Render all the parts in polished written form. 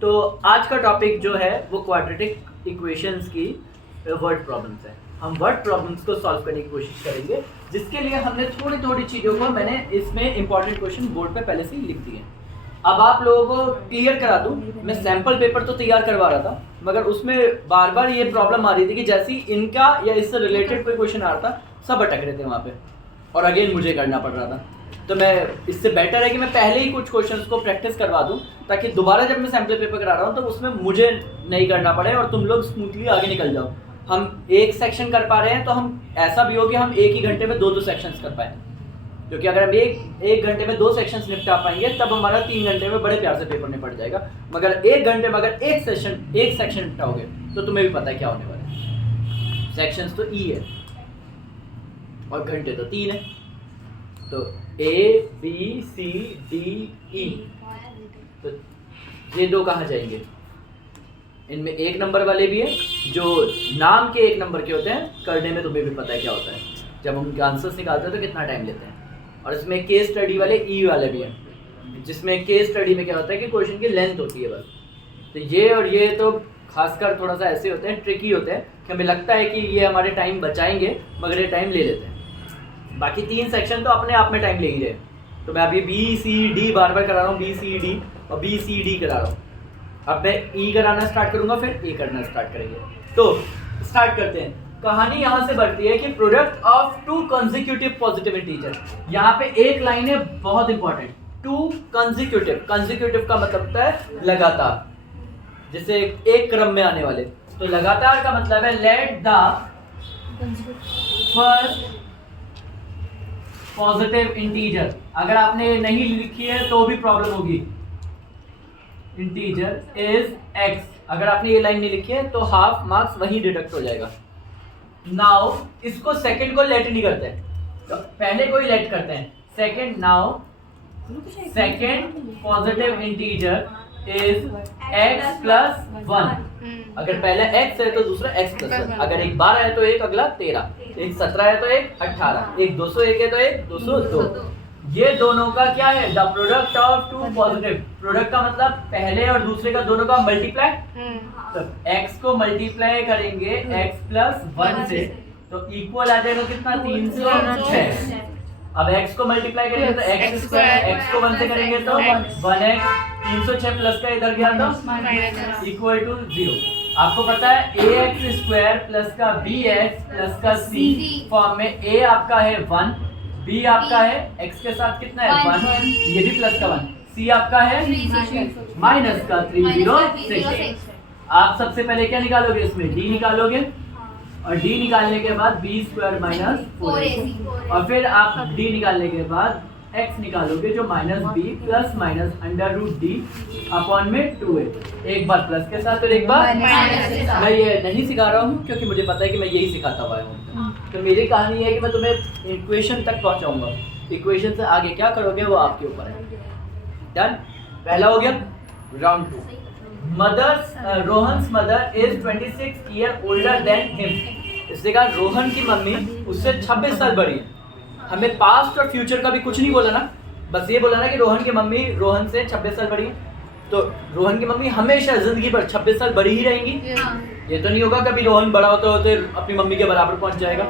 तो आज का टॉपिक जो है वो क्वाड्रेटिक इक्वेशंस की वर्ड प्रॉब्लम्स है। हम वर्ड प्रॉब्लम्स को सॉल्व करने की कोशिश करेंगे, जिसके लिए हमने थोड़ी थोड़ी चीज़ों को मैंने इसमें इंपॉर्टेंट क्वेश्चन बोर्ड पे पहले से ही लिख दिए हैं। अब आप लोगों को क्लियर करा दूं, मैं सैम्पल पेपर तो तैयार करवा रहा था, मगर उसमें बार बार ये प्रॉब्लम आ रही थी कि जैसे ही इनका या इससे रिलेटेड कोई क्वेश्चन आ रहा था, सब अटक रहे थे वहाँ पे और अगेन मुझे करना पड़ रहा था। तो मैं इससे बेटर है कि मैं पहले ही कुछ क्वेश्चंस को प्रैक्टिस करवा दूं, ताकि दोबारा जब मैं सैम्पल पेपर करा रहा हूँ तो उसमें मुझे नहीं करना पड़े और तुम लोग स्मूथली आगे निकल जाओ। हम एक सेक्शन कर पा रहे हैं तो हम ऐसा भी हो कि हम एक ही घंटे में दो सेक्शंस कर पाए, क्योंकि अगर हम एक घंटे में 2 सेक्शंस निपटा पाएंगे तब हमारा 3 घंटे में बड़े प्यार से पेपर निपट जाएगा। मगर एक घंटे में अगर एक सेक्शन निपटाओगे तो तुम्हें भी पता है क्या होने वाला है। सेक्शंस तो ई है और घंटे तो 3 है, तो A B C D E, तो ये 2 कहाँ जाएंगे? इनमें 1 नंबर वाले भी हैं जो नाम के 1 नंबर के होते हैं, करने में तुम्हें भी पता है क्या होता है। जब हम उनके आंसर्स निकालते हैं तो कितना टाइम लेते हैं। और इसमें केस स्टडी वाले ई वाले भी हैं, जिसमें केस स्टडी में क्या होता है कि क्वेश्चन की लेंथ होती है बस। तो ये और ये तो खासकर थोड़ा सा ऐसे होते हैं, ट्रिकी होते हैं कि हमें लगता है कि ये हमारे टाइम बचाएंगे, मगर ये टाइम ले लेते हैं। बाकी 3 सेक्शन तो अपने आप में टाइम ले ही रहे। तो मैं अभी बी सी डी बार बार करा रहा हूँ, बी सी डी और बी सी डी करा रहा हूँ। अब मैं ई कराना स्टार्ट करूँगा, फिर ए करना स्टार्ट करेंगे। तो स्टार्ट करते हैं। कहानी यहाँ से बढ़ती है कि product of 2 consecutive positive integer. यहाँ पे एक लाइन है बहुत इंपॉर्टेंट, 2 कंसेक्यूटिव। कंसेक्यूटिव का मतलब होता है लगातार, जैसे एक क्रम में आने वाले। तो लगातार का मतलब है let the first positive integer. अगर आपने नहीं लिखी है तो भी प्रॉब्लम होगी। Integer is x। अगर आपने ये लाइन नहीं लिखी है तो हाफ मार्क्स वहीं डिडक्ट हो जाएगा। नाउ इसको सेकंड को लेट नहीं करते हैं, तो पहले को ही लेट करते हैं। Second, now second positive integer is x plus 1। अगर पहले x है तो दूसरा x प्लस 1। अगर एक 12 है तो एक अगला 13, एक 17 है तो एक 18, एक 201 है तो एक 202। ये दोनों का क्या है? The product of 2 positive. Product का मतलब पहले और दूसरे का दोनों का मल्टीप्लाई। तो x को मल्टीप्लाई करेंगे x प्लस 1 से, तो इक्वल आ जाएगा कितना? 306। अब x को मल्टीप्लाई करेंगे तो x स्क्वायर, x को 1 से करेंगे तो 1x, 306 प्लस का इधर गया तो इक्वल टू 0। आपको पता है ax स्क्वायर प्लस का bx प्लस का c फॉर्म में a आपका है 1, b आपका है x के साथ कितना है 1, ये भी प्लस का 1, c आपका है माइनस का 306। आप सबसे पहले क्या निकालोगे? इसमें d निकालोगे और d निकालने के बाद b स्क्वायर माइनस 4ac, और फिर आप d निकालने के बाद x निकालोगे जो minus b plus minus under root D upon में 2a। एक बार प्लस के साथ और एक बार माइनस के साथ। मैं ये नहीं सिखा रहा हूँ क्योंकि मुझे पता है कि मैं यही सिखाता हुआ हूँ। तो मेरी कहानी है कि मैं तुम्हें इक्वेशन तक पहुँचाऊंगा। इक्वेशन से आगे क्या करोगे वो आपके ऊपर है। डन? पहला हो गया। Round 2। Rohan's mother is 26 year older than him. इसने कहा रोहन की मम्मी उससे 26 साल बड़ी है। हमें पास्ट और फ्यूचर का भी कुछ नहीं बोला ना, बस ये बोला ना कि रोहन की मम्मी रोहन से 26 साल बड़ी है। तो रोहन की मम्मी हमेशा जिंदगी भर 26 साल बड़ी ही रहेंगी। ये तो नहीं होगा कभी रोहन बड़ा होते होते अपनी मम्मी के बराबर पहुंच जाएगा,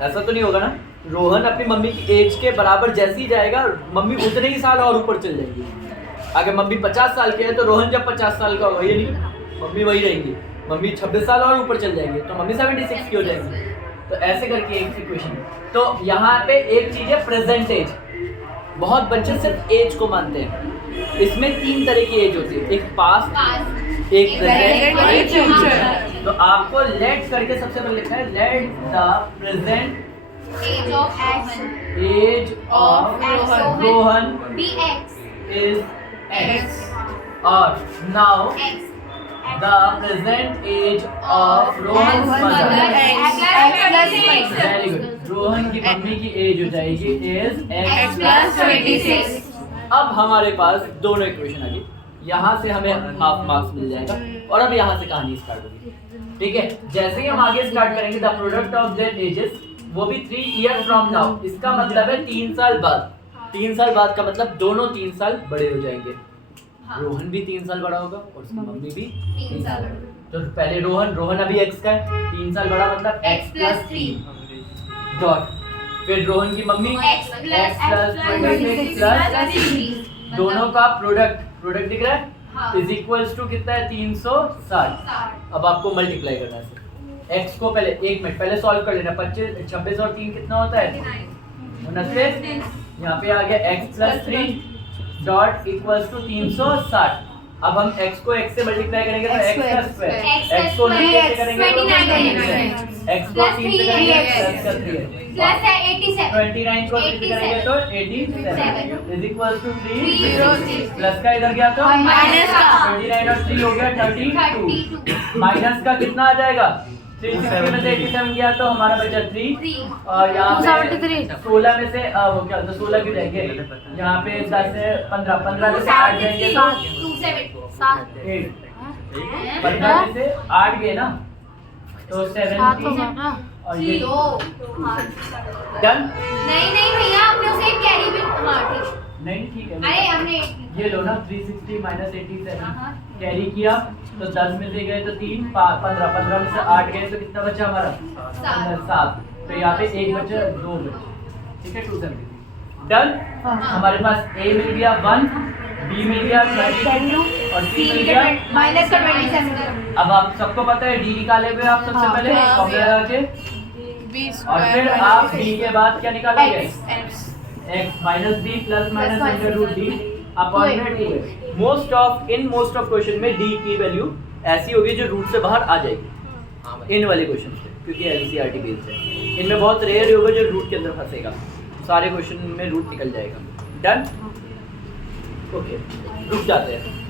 ऐसा तो नहीं होगा ना। रोहन अपनी मम्मी की एज के बराबर जैसे ही जाएगा, मम्मी उतने ही साल और ऊपर चल जाएगी। अगर मम्मी 50 साल की है तो रोहन जब 50 साल का होगा, ये नहीं, मम्मी वही रहेंगी। मम्मी 26 साल और ऊपर चल जाएंगे तो मम्मी 76 की हो जाएगी। तो ऐसे करके एक इक्वेशन। तो यहाँ पे एक चीज है प्रेजेंट एज। बहुत बच्चे सिर्फ एज को मानते हैं। इसमें 3 तरह की एज होती है, एक पास्ट, एक प्रेजेंट और एक फ्यूचर। तो आपको लेट करके सबसे पहले लिखना है let the present age of Rohan be x is x, और now the present age of Rohan's mother very good. Rohan की मम्मी की एज हो जाएगी is x plus 26। अब हमारे पास दोनों इक्वेशन आ गई, यहाँ से हमें हाफ मार्क्स मिल जाएगा और अब यहाँ से कहानी स्टार्ट होगी। ठीक है, जैसे ही हम आगे स्टार्ट करेंगे the product of their edges, वो भी 3 ईयर फ्रॉम नाउ। इसका मतलब है 3 साल बाद। 3 साल बाद का मतलब दोनों 3 साल बड़े हो जाएंगे। हाँ। रोहन भी 3 साल बड़ा होगा और उसकी मम्मी भी 3 साल बड़ा। तो पहले रोहन अभी x का है, 3 साल बड़ा मतलब x plus 3 डॉट, फिर रोहन की मम्मी x plus 26 plus दोनों का प्रोडक्ट दिख रहा है हाँ। इज इक्वल्स टू कितना है 360। अब आपको मल्टीप्लाई करना है x को पहले 1 मिनट पहले सॉल्व कर लेना। 25 26 और 3 कितना होता है 29। यहाँ पे आ गया x plus 3 dot equals to 360। अब हम x को x से मल्टीप्लाई करेंगे तो x का स्क्वायर, x को 9 से करेंगे तो x को 3 से करेंगे प्लस का 3 प्लस है 87 29 को 3 से करेंगे तो 87 इज इक्वल्स टू 360 प्लस का इधर गया तो माइनस का 29 और 3 हो गया 32 माइनस का कितना आ जाएगा 360 में से 87 गया तो हमारा बचा 3 और यहाँ पे 16 में से वो क्या होता है 16 क्यों जाएंगे यहाँ पे 10 से 15 में से 8 जाएंगे तो 7 15 में से 8 गए ना तो 17 और ये डन। नहीं भैया आपने उसे कैरी भी हाँ ठीक नहीं ठीक है अरे हमने ये लो ना 360 माइनस 87 हाँ। कैरी किया तो 10 में से गए तो 3 15 में से 8 गए तो कितना बचा हमारा 7 तो यहाँ पे 1 बचा 2 बचे ठीक है 270 डन। हमारे पास A मिल गया 1 B मिल गया 22 और C मिल गया माइनस का 27 अब आप सबको पता है D निकाले हुए आप सबसे पहले हाँ। फॉर्मूला लगा के और फिर आप D के बाद क्या निकालोगे x minus b plus minus under root d upon में 2। मोस्ट ऑफ क्वेश्चन में d की वैल्यू ऐसी होगी जो रूट से बाहर आ जाएगी इन वाले क्वेश्चन से क्योंकि एनसीईआरटी बेस्ड है। इनमें बहुत रेयर होगा जो रूट के अंदर फंसेगा, सारे क्वेश्चन में रूट निकल जाएगा। डन ओके रुक जाते हैं।